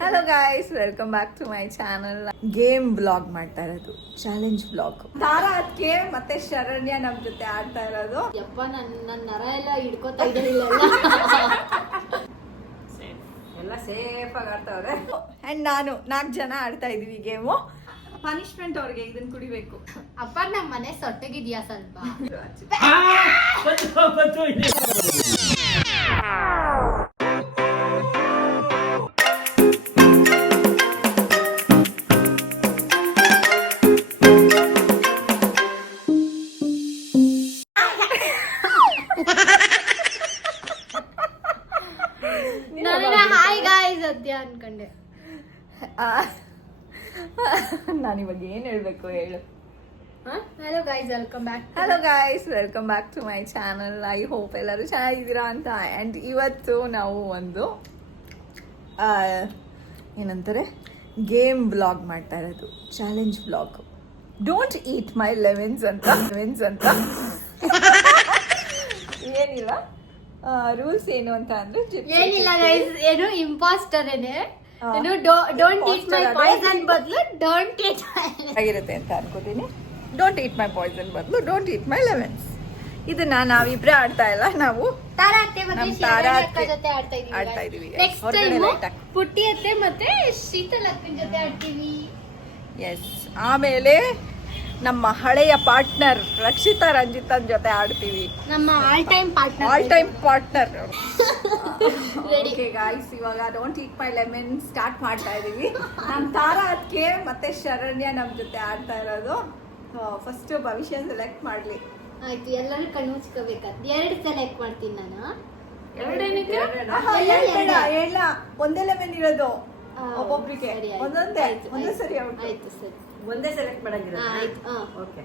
Hello guys, welcome back to my channel. Game blog ಮಾಡ್ತಾ ಇರೋದು, challenge blog. ತಾರಾ ಅದಕ್ಕೆ ಮತ್ತೆ ಶರಣ್ಯ ನಮ್ ಜೊತೆ ಆಡ್ತಾ ಇರೋದು. ಯಪ್ಪ ನನ್ನ ನರ ಎಲ್ಲ ಹಿಡ್ಕೋತಾ ಇದ್ದಿಲ್ಲ ಎಲ್ಲ ಸೇಫ್ ಆಗಿ ಆಡ್ತಾವ್ರೆ. ಅಂಡ್ ನಾನು 4 ಜನ ಆಡ್ತಾ ಇದೀವಿ ಗೇಮು. ಪನಿಷ್ಮೆಂಟ್ ಅವ್ರಿಗೆ ಇದನ್ನ ಕುಡಿಬೇಕು. ಅಪ್ಪ ನಮ್ಮ ಮನೆ ಸೊಟ್ಟಗಿದ್ಯಾ ಸ್ವಲ್ಪ? ಹಾಯ್ ಗಾಯ್ಸ್ ಸತ್ಯ ಅನ್ಕೊಂಡೆ. ನಾನು ಇವಾಗ ಏನ್ ಹೇಳ್ಬೇಕು ಹೇಳು. Hello guys, welcome back. Hello guys, welcome back to my channel. I hope ಎಲ್ಲರೂ ಚೆನ್ನಾಗಿದ್ದೀರಾ ಅಂತ. ಆ್ಯಂಡ್ ಇವತ್ತು ನಾವು ಒಂದು ಏನಂತಾರೆ ಗೇಮ್ ಬ್ಲಾಗ್ ಮಾಡ್ತಾ ಇರೋದು, challenge blog. Don't eat my lemons ಅಂತ ಏನಿಲ್ಲ. ರೂಲ್ಸ್ ಏನು ಅಂತ ಅಂದ್ರೆ ಏನಿಲ್ಲ ಗೈಸ್, ಏನು ಇಂಪಾಸ್ಟರ್ ಏನು ಡೋಂಟ್ ಈಟ್ ಮೈ ಪಾಯ್ಸನ್ ಬದಲು ಡೋಂಟ್ ಈಟ್ ಆಗಿರುತ್ತೆ ಅಂತ ಅನ್ಕೋತೀನಿ. ಡೋಂಟ್ ಈಟ್ ಮೈ ಪಾಯ್ಸನ್ ಬದಲು ಡೋಂಟ್ ಈಟ್ ಮೈ ಲೆಮನ್ಸ್. ಇದನ್ನ ನಾವಿಬ್ರೆ ಆಡ್ತಾ ಇಲ್ಲ, ನಾವು ತಾರಾ ಅತ್ತೆ ಮತ್ತೆ ತಾರಾ ಅಕ್ಕ ಜೊತೆ ಆಡ್ತಾ ಇದೀವಿ. ನೆಕ್ಸ್ಟ್ ಟೈಮ್ ಪುಟ್ಟಿ ಅತ್ತೆ ಮತ್ತೆ ಶೀತಲ್ ಅಕ್ಕನ ಜೊತೆ ಆಡ್ತೀವಿ. ಎಸ್, ಆಮೇಲೆ ನಮ್ಮ ಹಳೆಯ ಪಾರ್ಟ್ನರ್ ರಕ್ಷಿತಾ ರಂಜಿತನ್ ಜೊತೆ ಆಡ್ತೀವಿ. ನಮ್ಮ all time partner. Okay guys, ಇವಾಗ don't eat my lemon start ಮಾಡ್ತಾ ಇದೀವಿ. ನಮ್ಮ ತಾರಾ ಅದಕ್ಕೆ ಮತ್ತೆ ಶರಣ್ಯ ನಮ್ ಜೊತೆ ಆಡ್ತಾ ಇರೋದು. ಫಸ್ಟ್ ಭವಿಷ್ಯ ಸೆಲೆಕ್ಟ್ ಮಾಡ್ಲಿ. ಆಯ್ತು, ಎಲ್ಲರೂ ಕಣ್ಣು ಮುಚ್ಕೋಬೇಕಾದ್ರೆ 2 ಸೆಲೆಕ್ಟ್ ಮಾಡ್ತೀನಿ ನಾನು. ಹೇಳ, ಒಂದೇ ಲೆಮನ್ ಇರೋದು ಒಬ್ಬೊಬ್ರಿಗೆ. ಒಂದೇ ಸರಿ. ಆಯ್ತು ಸರಿ, ಒಂದೇ ಸೆಲೆಕ್ಟ್ ಮಾಡಂಗಿಲ್ಲ. ಆಯ್ತು. ಓಕೆ,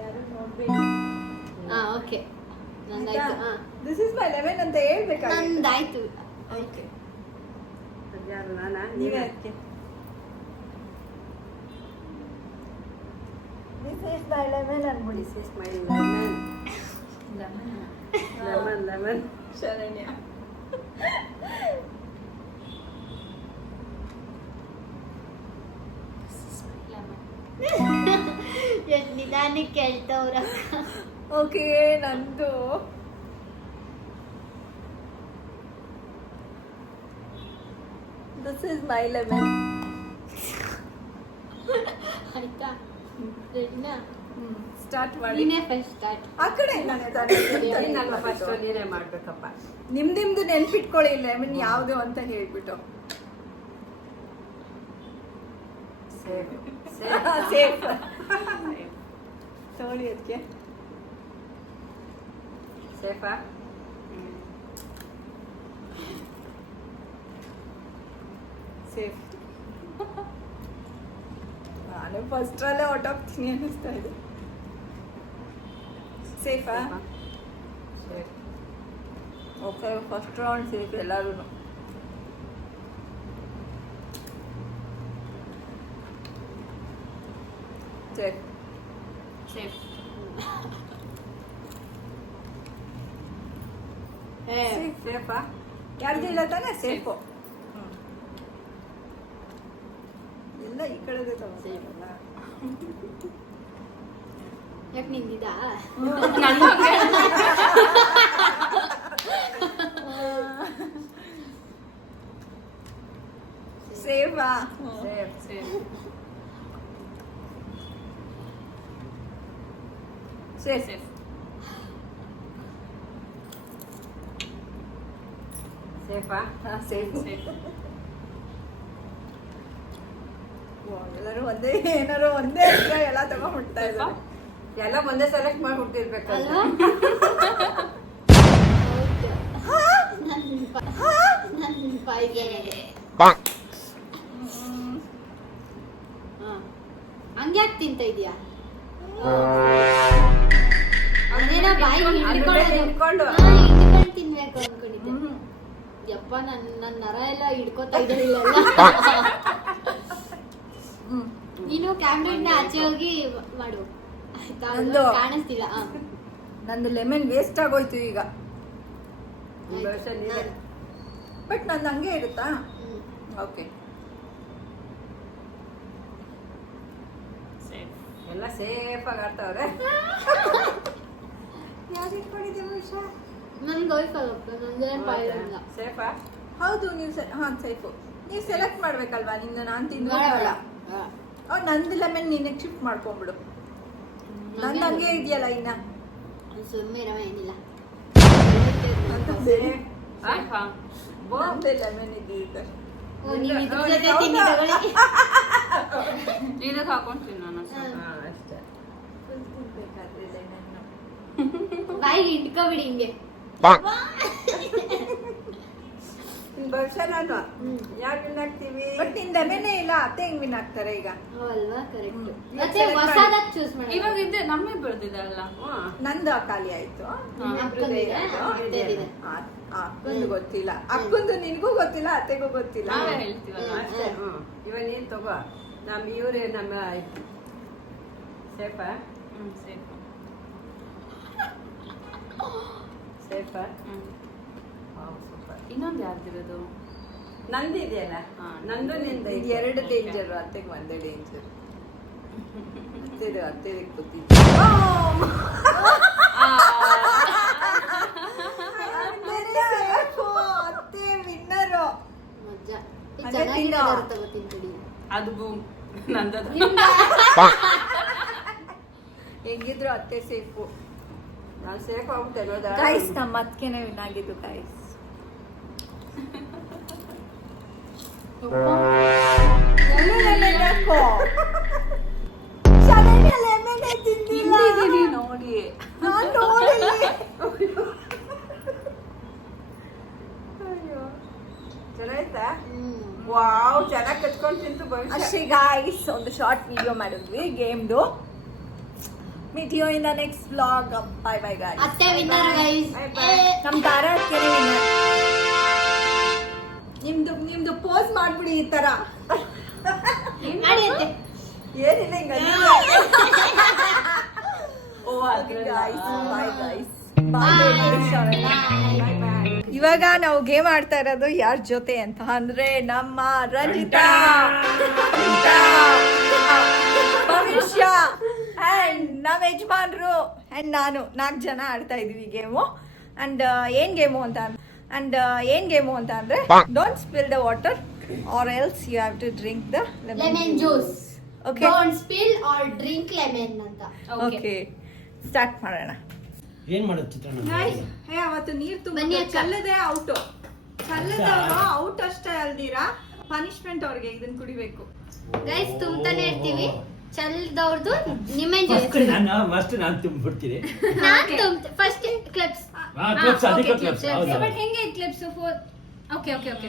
ಯಾರು ನೋಡ್ಬೇಕು. ಓಕೆ, ನಂದಾಯ್ತು. ದಿಸ್ ಇಸ್ ಮೈ ಲೆಮನ್ ಅಂತ ಹೇಳ್ಬೇಕಾಗಿತ್ತು. ನಂದಾಯ್ತು. ಓಕೆ, ನೀವೇ ಅದಕ್ಕೆ. ದಿಸ್ ಇಸ್ ಮೈ ಲೆಮನ್ ಅನ್ಬಿಡಿ. This is my lemon Saranya. ಎಷ್ಟು ನಿಧಾನಕ್ಕೆ ಹೇಳ್ತವ್ರ. ಓಕೆ, ನಂದು ದಿಸ್ ಇಸ್ ಮೈ ಲೆಮನ್. ಆಯ್ತಾ, ರೆಡ್ನಾ ಸ್ಟಾರ್ಟ್ ಮಾಡಿ. ನೀನೇ ಫಸ್ಟ್ ಸ್ಟಾರ್ಟ್. ಆ ಕಡೆ ನೀನೇ ಮಾಡ್ಬೇಕಪ್ಪ. ನಿಮ್ದು ನೆನ್ಪಿಟ್ಕೊಳ್ಳಿ ಲೆಮನ್ ಯಾವ್ದು ಅಂತ ಹೇಳ್ಬಿಟ್ಟು. ಸೇಫ್ ತಗೊಳ್ಳಿ ಅದಕ್ಕೆ. ಸೇಫಾ? ಸೇಫ್. ನಾನು ಫಸ್ಟ್ ಅಲ್ಲೇ ಹೊಟ್ಟೋಗ್ತೀನಿ ಅನ್ನಿಸ್ತಾ ಇದೆ. ಸೇಫಾ? ಓಕೆ, ಫಸ್ಟ್ ರೌಂಡ್ ಸೇಫ್ ಎಲ್ಲರೂ. ಸೇಫ್. ಸೇಫಾ? ಯಾರ್ದು ಇಲ್ಲ ತಾನೆ? ಸೇಫು. ಎಲ್ಲ ಈ ಕಡೆದೇ ತಗೋಲ್ಲ. ಯಾಕೆ ನಿಂದಿದ? ಸೇಫಾ? ಸೇಫ್. ಸೇಫಾ? ಸೇಫ್. ಎಲ್ಲರೂ ಒಂದೇ, ಏನಾರು ಒಂದೇ ಎಲ್ಲ ತಗೊಂಡ್ಬಿಡ್ತಾ ಇದ್ದಾರೆ. ಎಲ್ಲ ಒಂದೇ ಸೆಲೆಕ್ಟ್ ಮಾಡ್ಬಿಟ್ಟಿರ್ಬೇಕಲ್ಲ. ಹಂಗ್ಯಾಕ್ ತಿಂತ ಇದೀಯಾ? ಬಾಯಿ ಹಿಡ್ಕೊಂಡು ತಿನ್ಬೇಕು ಅನ್ಕೊಂಡಿದ್ದೆ. ಯಪ್ಪ ನನ್ನ ನರ ಎಲ್ಲ ಹಿಡ್ಕೋತಾ ಇದ್ದಿಲ್ಲ. ನೀನು ಕ್ಯಾಮ್ರಾ ಆಚೆ ಹೋಗಿ ಮಾಡು, ಆಯ್ತಾ? ಕಾಣಿಸ್ತಿಲ್ಲ. ನಂದು ಲೆಮನ್ ವೇಸ್ಟ್ ಆಗೋಯ್ತು ಈಗ. ಬಟ್ ನಂದು ಹಂಗೆ ಇರುತ್ತಾ? ಓಕೆ, ಎಲ್ಲ ಸೇಫ್ ಆಗಿ ಆಡ್ತಾವ್ರೆ. ಯಾರು ಇಟ್ಕೊಂಡಿದ್ದೆ ಬಹುಶಃ? ನನ್ಗೆ ಹೋಯ್ತಲ್ಲಪ್ಪ, ನಂದೇನು ಪಾಯಿಲ್ಲ. ಸೇಫಾ? ಹೌದು, ನೀವು ಸೇಫು. ನೀವು ಸೆಲೆಕ್ಟ್ ಮಾಡ್ಬೇಕಲ್ವಾ? ನಿನ್ನ ನಾನು ತಿಂದ್ಬಿಡಲ್ಲ. ನಂದು ಲೆಮನ್ ನಿನಗೆ ಶಿಫ್ಟ್ ಮಾಡ್ಕೊಂಬಿಡು. ನಂದು ಹಂಗೆ ಇದೆಯಲ್ಲ ಇನ್ನ. ಸುಮ್ಮನೆ ಇರವ ಏನಿಲ್ಲ. ಲೆಮನ್ ಇದ್ದಿದ್ದೆ. ನೀವು ಇದ್ರ ಜೊತೆ ತಿನ್ನಿ ತಗೊಳ್ಳಿ. ಇದಕ್ಕೆ ಹಾಕೊಂತೀನಿ ನಾನು ಅಷ್ಟೇ. ತಿನ್ಬೇಕಾದ್ರೆ ಲೆಮನ್ ಬಾಯಿಗೆ ಇಟ್ಕೊಬಿಡಿ ಹಿಂಗೆ. ಬಹುಶಃ ನಾನು ಯಾರು ವಿನ್ ಆಗ್ತೀವಿ? ಬಟ್ ನಿನ್ ಲೆಮನ್ನೇ ಇಲ್ಲ, ಅತ್ತೆ ಹೆಂಗ್ ವಿನ್ ಆಗ್ತಾರೆ ಈಗ? ಅಲ್ವಾ, ಕರೆಕ್ಟ್. ಮತ್ತೆ ಹೊಸದಾಗಿ ಚೂಸ್ ಮಾಡಿ. ಇವಾಗ ಇದ್ದೆ ನಮ್ಮೇ ಬೆಳೆದಿದೆ ಅಲ್ಲ. ನಂದು ಖಾಲಿ ಆಯ್ತು. ಅಕ್ಕಂದಿದೆ, ಅತ್ತೆದಿದೆ. ಅಕ್ಕಂದು ಗೊತ್ತಿಲ್ಲ, ಅಕ್ಕಂದು ನಿನ್ಗೂ ಗೊತ್ತಿಲ್ಲ, ಅತ್ತೆಗೂ ಗೊತ್ತಿಲ್ಲ. ನಾವೇ ಹೇಳ್ತೀವಲ್ಲ. ಅಷ್ಟೇ. ಇವಾಗ ನೀನ್ ತಗೋ. ನಮ್ಮ ಇವ್ರೆ ನಮ್ಮ ಸೇಫಾ ಸೇಫ್. ಸೇಫಾ ಸೂಪರ್. ಇನ್ನೊಂದು ಯಾರ್ದಿರೋದು? ನಂದಿದೆಯಲ್ಲ, ನಂದು ನಿಂದ ಇದು ಎರಡು ಡೇಂಜರ್, ಅತ್ತೆಗೆ ಒಂದೇ ಡೇಂಜರ್. ಅತ್ತೆ ಗೊತ್ತಿಲ್ಲ. ಅತ್ತೆ ವಿನ್ನರು. ಮಜಾ. ಇದು ಅದೇ ಚೆನ್ನಾಗಿದೆ, ತಿನ್ನೋ. ಅದರ ತಗೋತೀನಿ ತಡಿ. ಅದು ಬೂಮ್ ನಂದದು. ಹೆಂಗಿದ್ರು ಅತ್ತೆ ಸೇಫು. ನಾನು ಸೇಫ್ ಆಗ್ಬಿಟ್ಟೆ. ಗೈಸ್, ನಮ್ಮ ಅತ್ಕೆನೆ ವಿನ್ ಆಗಿದ್ದು ಗೈಸ್. ತಿಂದಿದ್ದೀನಿ ನೋಡಿ. ಚೆನ್ನಾಯ್ತಾ? ಹ್ಮ್. ವಾವ್, ಚೆನ್ನಾಗಿ ಕಚ್ಕೊಂಡು ತಿಂತು ಭವಿಷ್ಯ. ಅಷ್ಟೇ ಗೈಸ್, ಒಂದು ಶಾರ್ಟ್ ವಿಡಿಯೋ ಮಾಡಿದ್ವಿ ಗೇಮ್ದು. Meet you in the next vlog. Bye bye guys. ಅತ್ತೆ ವಿನ್ನರ್ ಗೈಸ್. Bye bye. ನಮ್ ತಾರಾ ಅತ್ತೆನೇ ವಿನ್ನರ್. ನಿಮ್ದು ಪೋಸ್ ಮಾಡ್ಬಿಡಿ ಈ ತರ. ಮಾಡಿ ಅತ್ತೆ. ಏನಿಲ್ಲ ಹಿಂಗ. ಓ ಅದ್ರಲ್ಲ. Bye guys. ಇವಾಗ ನಾವು ಗೇಮ್ ಆಡ್ತಾ ಇರೋದು ಯಾರ ಜೊತೆ ಅಂತ ಅಂದ್ರೆ ನಮ್ಮ ರಂಜಿತಾ, ಭವಿಷ್ಯ ಅಂಡ್ ನಮ್ಮ ಯಜಮಾನ್ರು ಅಂಡ್ ನಾನು 4 ಜನ ಆಡ್ತಾ ಇದೀವಿ ಗೇಮು. ಅಂಡ್ ಏನ್ ಗೇಮು ಅಂತ ಅಂದ್ರೆ don't spill the water or else you have to drink the lemon juice. Okay, don't spill or drink lemon ಅಂತ. ಓಕೆ, ಸ್ಟಾರ್ಟ್ ಮಾಡೋಣ. ಏನ್ ಮಾಡೋದು ಚಿತ್ರಾನ್ನ? ಅವತ್ತು ನೀರ್ ಬನ್ನಿ ಅಕ್ಕ. ಚಲ್ಲದೆ ಔಟ್, ಚಲ್ಲದವರು ಔಟ್ ಅಷ್ಟೇ ಅಲ್ದಿರಾ ಪನಿಷ್ಮೆಂಟ್ ಅವ್ರಿಗೆ ಇದನ್ನ ಕುಡಿಬೇಕು. ಗೈಸ್ ತುಂಬ್ತಾನೆ ಇರ್ತೀವಿ. ಚಲ್ದವ್ರದ್ದು ಲೆಮನ್ ಫಸ್ಟ್ ಜ್ಯೂಸ್. ನಾನು ತುಂಬಿಡ್ತೀನಿ. ನಾನ್ ತುಂಬ ಫಸ್ಟ್ ಕ್ಲಿಪ್ಸ್. ಕ್ಲಿಪ್ಸ್ ಅದಕ್ಕೆ ಕ್ಲಿಪ್ಸ್. ಹೌದಾ? ಬಟ್ ಹೆಂಗೆ clips? Okay okay okay.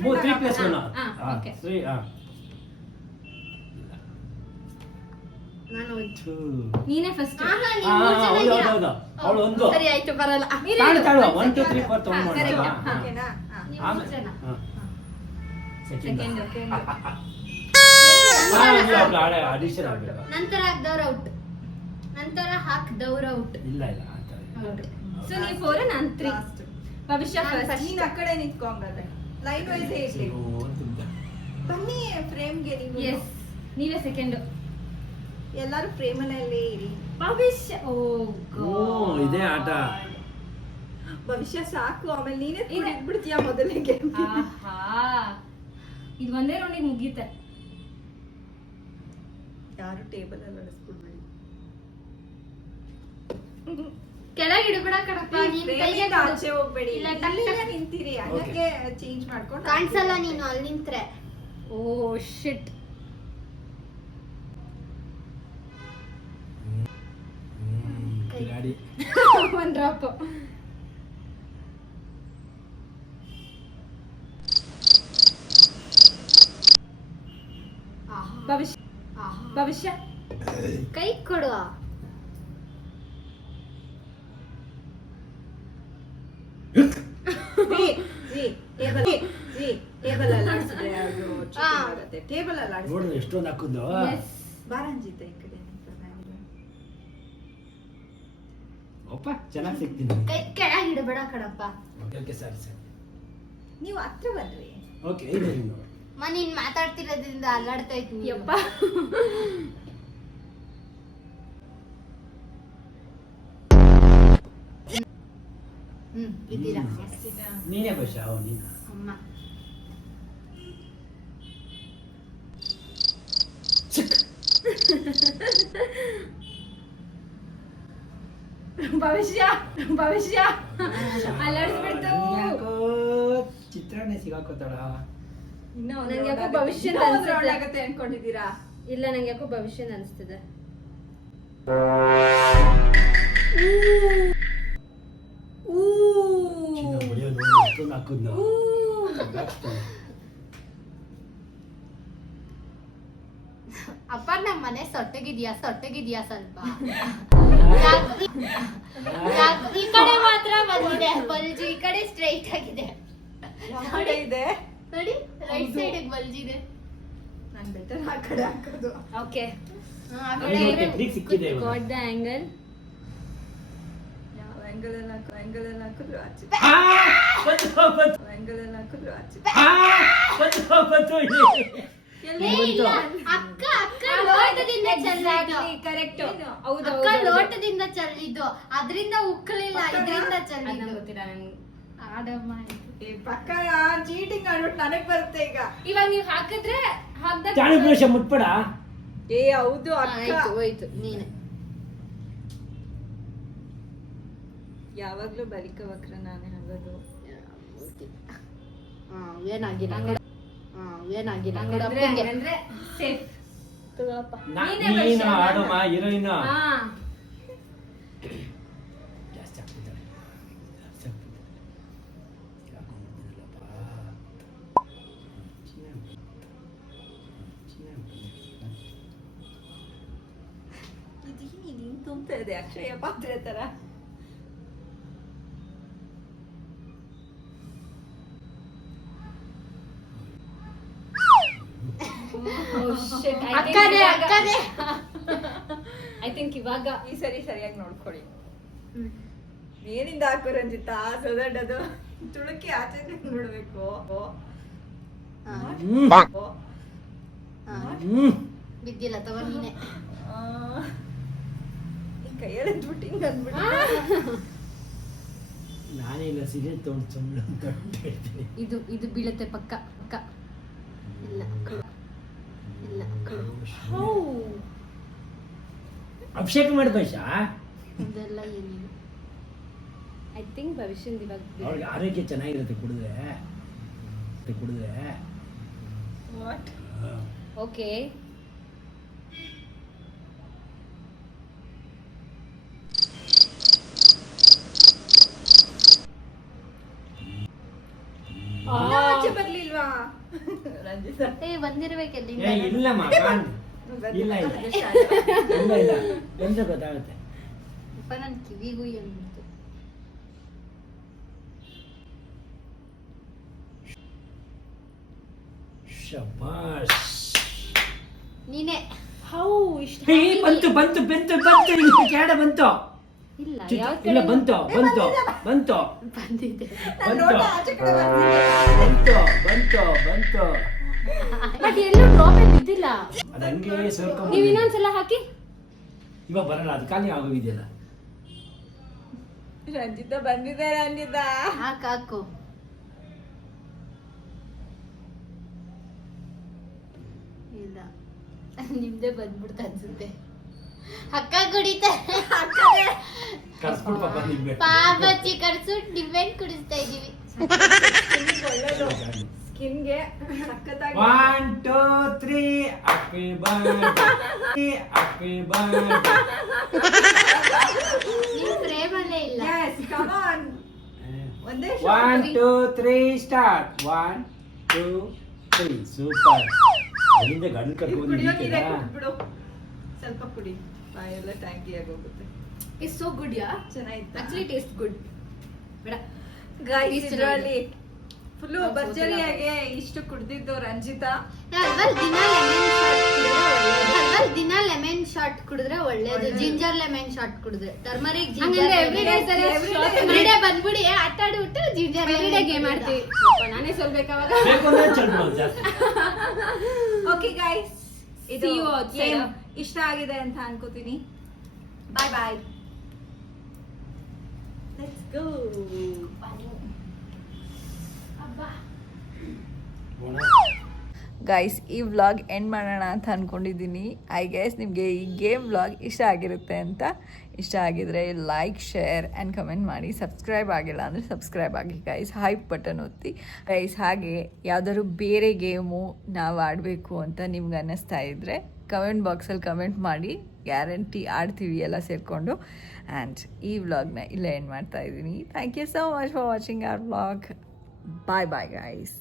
3+1. Okay. 3. ನಾನು ನೀನೇ ಫಸ್ಟ್. ಅವಳು ಒಂದು ಸರಿ ಆಯ್ತು, ಬರಲ್ಲ. ತಾಳು 1 2 3 4 ತಗೊಂಡ್ ಮಾಡೋಣ. ಓಕೆನಾ? ನೀವು ಮೂರ್ ಜನ. Second second. ಅಡಿಷನ್ ಆಗ್ಬೇಕು. ನಂತರ ಹಾಕ್ದವ್ರ ಔಟ್. ನಂತರ ಹಾಕ್ದವ್ರ ಔಟ್. ಇಲ್ಲ ಇಲ್ಲ ಆ ಥರ ಇಲ್ಲ. ಸೊ ನೀವು 4 ನಾನು 3. ಭವಿಷ್ಯ ಫಸ್ಟ್. ನೀನ್ ಆ ಕಡೆ ನಿಂತ್ಕೊಂಡ್ರೆ ಲೈನ್ ವೈಸ್ ಇರ್ಲಿ. ಓ, ತುಂಬ. ಬನ್ನಿ ಫ್ರೇಮ್ಗೆ ನೀವು. ಎಸ್, ನೀವೇ ಸೆಕೆಂಡ್. ಎಲ್ಲರೂ ಫ್ರೇಮಲ್ಲೇ ಇರಿ. ಭವಿಷ್ಯ. ಓ ಇದೇ ಆಟ. ಭವಿಷ್ಯ ಸಾಕು, ಆಮೇಲೆ ನೀನೇ ಇದೆ. ಬಿಡ್ತೀಯ ಮೊದಲನೇ ಗೇಮ್. ಆಹಾ, ಇದು ಒಂದೇ ರೌಂಡಿಗೆ ಮುಗೀತೆ. ಯಾರು ಟೇಬಲ್ ಅಲ್ಲಿ ನಡೆಸ್ಬಿಡ್ಬೇಡಿ. ಕೆಳಗೆ ಇಡಬೇಡ ಕಣಪ್ಪ. ನೀನ್ ಕೈಗೆ ಆಚೆ ಹೋಗ್ಬೇಡಿ. ಇಲ್ಲ, ಟಕ್ ಇಲ್ಲೇ ಟಕ್. ನಿಂತಿರಿ, ಹಂಗೆ ಚೇಂಜ್ ಮಾಡ್ಕೊಂಡು ಕಾಣಿಸಲ್ಲ ನೀನು ಅಲ್ಲಿ ನಿಂತ್ರೆ. ಓ ಶಿಟ್. ಗಾಡಿ ಒಂದ್ ಡ್ರಾಪ್. ಭವಿಷ್ಯ. ಭವಿಷ್ಯ ಕೈ ಕೊಡು. ಟೇಬಲ್ ಅಲ್ಲಿ ಆಡ್ಸಿದ್ರೆ ಅದು cheating ಆಗುತ್ತೆ. ಟೇಬಲ್ ಅಲ್ಲಿ ನೋಡು ಆಡ್ಸಿದ್ರೆ ಎಷ್ಟೊಂದು ಹಾಕುದು. ಎಸ್. ಬಾರಂಜಿತ ಈ ಕಡೆ ನಿಂತ್ಕೊಂಡ್ರೆ. ಅಪ್ಪ ಚೆನ್ನಾಗಿ ಸಿಗ್ತೀನಿ. ಕೈ ಕೆಳಗಿಡಬೇಡ ಕಣಪ್ಪ. ಓಕೆ ಸರಿ ಸರಿ. ನೀವು ಹತ್ರ ಬನ್ರಿ. ಓಕೆ ಇದೆ ನೀನು. ನೀನ್ ಮಾತಾಡ್ತಿರೋದ್ರಿಂದ ಅಲ್ಲಾಡ್ತಾ ಇತ್ತು ಯಪ್ಪ ಇದ್ದೀರಾ ನೀನೇ ಬಶ ನೀನು. ಅಮ್ಮ ಭವಿಷ್ಯ ಅಲ್ಲಾಡಿಸ್ಬಿಡ್ತು. ಯಾಕೋ ಚಿತ್ರಾನ್ನ ಸಿಗಾಕೋತಾಳ. ನಂಗೆ ಯಾಕೋ ಭವಿಷ್ಯ ಆಗತ್ತೆ ಅನ್ಕೊಂಡಿದ್ದೀರಾ? ಇಲ್ಲ ನಂಗೆ ಯಾಕೋ ಭವಿಷ್ಯ ಅನಿಸ್ತದೆ. ಚಿನ್ನ ಹೊಡೆಯೋ ನೋಡಿ ಎಷ್ಟೊಂದು ಹಾಕುದ್ನ. ಅಪ್ಪ ನಮ್ಮ ಮನೆ ಸೊಟ್ಟಗಿದ್ಯಾ ಸ್ವಲ್ಪ ಈ ಕಡೆ ಮಾತ್ರ ಬಂದಿದೆ ಬಲ್ಜಿ, ಈ ಕಡೆ ಸ್ಟ್ರೈಟ್ ಆಗಿದೆ. ಯಾವ ಕಡೆ ಇದೆ? ನೋಡಿ ರೈಟ್ ಸೈಡ್ ಬಲ್ಜಿದೆ. ನಾನು ಬೆಟರ್ ಆ ಕಡೆ ಹಾಕೋದು. ಓಕೆ ಆ ಕಡೆ ಟೆಕ್ನಿಕ್ ಸಿಕ್ಕಿದೆ ಇವಾಗ. Got the angle. ಯಾವ ಆಂಗಲ್ ಅಲ್ಲಿ ಹಾಕಿದ್ರು ಆಚೆ. ಆಂಗಲ್ ಅಲ್ಲಿ ಹಾಕಿದ್ರು ಆಚೆ. ಏ, ಇಲ್ಲ. ಅಕ್ಕ ಲೋಟದಿಂದ ಚೆಲ್ಲಿದ್ದು. ಕರೆಕ್ಟ್. ಅಕ್ಕ ಲೋಟದಿಂದ ಚೆಲ್ಲಿದ್ದು, ಅದರಿಂದ ಉಕ್ಕಲಿಲ್ಲ, ಇದರಿಂದ ಚೆಲ್ಲಿದ್ದು. ಗೊತ್ತಿಲ್ಲ ನನ್ಗೆ. ಆಡಮ್ಮ ಈ ಪಕ್ಕ ಚೀಟಿಂಗ್ ಆಡ್ಬಿಟ್ಟು ನನಗ್ ಬರುತ್ತೆ ಈಗ. ಇವಾಗ ನೀವು ಹಾಕಿದ್ರೆ ಹಾಕ್ದಾಗ ಚಾಣಕ್ಯ ಮುಟ್ಬೇಡ. ಏ ಹೌದು ಅಕ್ಕ. ಹೋಯ್ತು ನೀನೆ. ಯಾವಾಗ್ಲೂ ಬಲಿಕ ವಕ್ರ ನಾನೇ ಆಗೋದು. ಏನಾಗಿಲ್ಲ ಏನಾಗಿಲ್ಲ ಅಂದ್ರೆ ಸೇಫ್. ನೀನು ಆಡೋಮ್ಮ ಹೀರೋಯಿನ್. ಹಾ ಜಾಸ್ತಿ ಆಗ್ತಿದ್ದಾಳೆ. ನೀನ್ ತುಂಬ್ತಾ ಇದೆ ಅಕ್ಷಯ ಪಾತ್ರೆ ತರ. ಅಕ್ಕನೇ ಅಕ್ಕನೇ. ಐ ಥಿಂಕ್ ಇವಾಗ ಈ ಸರಿ ಸರಿಯಾಗಿ ನೋಡ್ಕೊಳ್ಳಿ. ಏನಿಂದ ಹಾಕು ರಂಜಿತಾ ಸದಡ್ಡದು ತುಳುಕಿ ಆಚೆ ನೋಡ್ಬೇಕು. ಬಿದ್ದಿಲ್ಲ ತಗೋ ನೀನೆ. ಕೈಯಲ್ಲಿ ಎತ್ಬಿಟ್ಟು ಹಿಂಗ್ ಅಂದ್ಬಿಟ್ಟು. ನಾನೇ ಇಲ್ಲ ಸೀರೆ ತೊಗೊಂಡು ಸುಮ್ಮನೆ ಅಂತ ಹೇಳ್ತೀನಿ. ಇದು ಬೀಳುತ್ತೆ ಪಕ್ಕ ಪಕ್ಕ. ಇಲ್ಲ ಇಲ್ಲ ಅಭಿಷೇಕ ಮಾಡ್ಬೇಷ. ಅದೆಲ್ಲ ಏನಿಲ್ಲ. ಐ ಥಿಂಕ್ ಭವಿಷ್ಯದ ಇವಾಗ ಅವ್ರಿಗೆ ಆರೋಗ್ಯ ಚೆನ್ನಾಗಿರುತ್ತೆ ಕುಡಿದ್ರೆ. What? ಓಕೆ ಇನ್ನೂ ಆಚೆ ಬರ್ಲಿಲ್ವಾ ರಂಜಿತಾ? ಬಂದಿರ್ಬೇಕು ಏ ಎಲ್ಲಿಂದ. ಇಲ್ಲಮ್ಮ ಇಲ್ಲ ಬಂದ್ರೆ ಗೊತ್ತಾಗುತ್ತೆ. ಅಪ್ಪ ನನ್ನ ಕಿವಿಗೂ ಎಂತು. ಶಬಾಷ್. ನೀನೆ. ಹೌ ಇಷ್ಟ ಏ, ಬಂತು ಇಲ್ಲಿ ಕ್ಯಾಡ ಬಂತು. ಇಲ್ಲ ಚುಚ್ಚು, ಯಾವ ಇಲ್ಲ ಕಡೆ ಬಂತು ಬಂದಿದೆ. ನಾನ್ ನೋಡ್ದೆ ಆಚೆ ಕಡೆ ಬರ್ತಿದ್ದೆ. ಬಂತು ಬಟ್ ಎಲ್ಲೂ ಡ್ರಾಪ್ ಬಿದ್ದಿಲ್ಲ. ಅದು ಹಂಗೆ ಸೇರ್ಕೊಂಡು ನೀವು ಇನ್ನೊಂದ್ಸಲ ಹಾಕಿ. ಇವಾಗ ಬರಲ್ಲ, ಅದು ಖಾಲಿ ಆಗೋಗಿದೆಯಲ್ಲ. ರಂಜಿತಾ ಬಂದಿದೆ ರಂಜಿತಾ. ಹಾಕು ಇಲ್ಲ ನಿಮ್ದೆ ಬಂದ್ಬಿಡ್ತ ಅನ್ಸುತ್ತೆ. ಅಕ್ಕ ಕುಡಿತಾರೆ. ಕರ್ಸ್ಬಿಟ್ಟು ಪಾಪ ನಿಮ್ಗೆ. ಪಾಪಚ್ಚಿ ಕರ್ಸು ಡಿವೆಂಟ್ ಕುಡಿಸ್ತಾ ಇದೀವಿ. ಒಳ್ಳೇದು ಸ್ಕಿನ್ಗೆ ಸಖತ್ತಾಗಿ. 1 2 3 happy birthday ನಿಮ್ ಪ್ರೇಮಲ್ಲೇ ಇಲ್ಲ. Yes, come on. ಒಂದೇ 1 2 3 start 1 2 3 ಸೂಪರ್. ಅಲ್ಲಿಂದ ಗಂಡು ಕರ್ಕೊಂಡು ಕುಡಿಯೋಕಿದೆ ಬಂದಿದ್ದೀರಾ? ಕುಡ್ಬಿಡು. ಸ್ವಲ್ಪ ಕುಡಿ, ಬಾಯೆಲ್ಲ ಟ್ಯಾಂಕಿ ಆಗೋಗುತ್ತೆ. ಇಟ್ಸ್ ಸೋ ಗುಡ್ ಯಾ. ಚೆನ್ನಾಗಿತ್ತು. Actually taste good. ಬೇಡ ಗೈಸ್ Taste ಇದರಲ್ಲಿ ಫುಲ್ಲು ಭರ್ಜರಿಯಾಗೆ ಇಷ್ಟು ಕುಡ್ದಿದ್ದು ರಂಜಿತಾ. ದಿನ ಲೆಮನ್ ಅಲ್ವಾ, ದಿನ ಲೆಮನ್ ಶಾಟ್ ಕುಡಿದ್ರೆ ಒಳ್ಳೇದು. ಜಿಂಜರ್ ಲೆಮನ್ ಶಾಟ್ ಕುಡಿದ್ರೆ, ಟರ್ಮರಿಕ್ ಹಂಗಂದ್ರೆ everyday ತರ ಎವ್ರಿಡೇ ಬಂದ್ಬಿಡಿ ಆಟ ಆಡ್ಬಿಟ್ಟು ಜಿಂಜರ್ everyday game ಆಡ್ತೀವಿ. ನಾನೇ ಸೋಲ್ಬೇಕಾವಾಗ. ಬೇಕು ಅಂದ್ರೆ ಚೆಲ್ಬೋದು ಜಾಸ್ತಿ. ಓಕೆ ಗೈಸ್, ಇದು See you outside. game ಇಷ್ಟ ಆಗಿದೆ ಅಂತ ಅನ್ಕೋತೀನಿ. Bye bye. Let's go. Guys, ಈ ವ್ಲಾಗ್ ಎಂಡ್ ಮಾಡೋಣ ಅಂತ ಅಂದ್ಕೊಂಡಿದ್ದೀನಿ. ಐ ಗೆಸ್ ನಿಮಗೆ ಈ ಗೇಮ್ ವ್ಲಾಗ್ ಇಷ್ಟ ಆಗಿರುತ್ತೆ ಅಂತ. ಇಷ್ಟ ಆಗಿದ್ರೆ ಲೈಕ್, ಶೇರ್ ಆ್ಯಂಡ್ ಕಮೆಂಟ್ ಮಾಡಿ. ಸಬ್ಸ್ಕ್ರೈಬ್ ಆಗಿಲ್ಲ ಅಂದರೆ ಸಬ್ಸ್ಕ್ರೈಬ್ ಆಗಿ ಗೈಸ್. ಹೈಪ್ ಬಟನ್ ಒತ್ತಿ ಗೈಸ್. ಹಾಗೆ ಯಾವ್ದಾದ್ರು ಬೇರೆ ಗೇಮು ನಾವು ಆಡಬೇಕು ಅಂತ ನಿಮ್ಗೆ ಅನ್ನಿಸ್ತಾ ಇದ್ದರೆ ಕಮೆಂಟ್ ಬಾಕ್ಸಲ್ಲಿ ಕಮೆಂಟ್ ಮಾಡಿ. ಗ್ಯಾರಂಟಿ ಆಡ್ತೀವಿ ಎಲ್ಲ ಸೇರಿಕೊಂಡು. ಆ್ಯಂಡ್ ಈ ವ್ಲಾಗ್ನ ಇಲ್ಲೇ ಎಂಡ್ ಮಾಡ್ತಾ ಇದ್ದೀನಿ. Thank you so much for watching our vlog. Bye bye guys.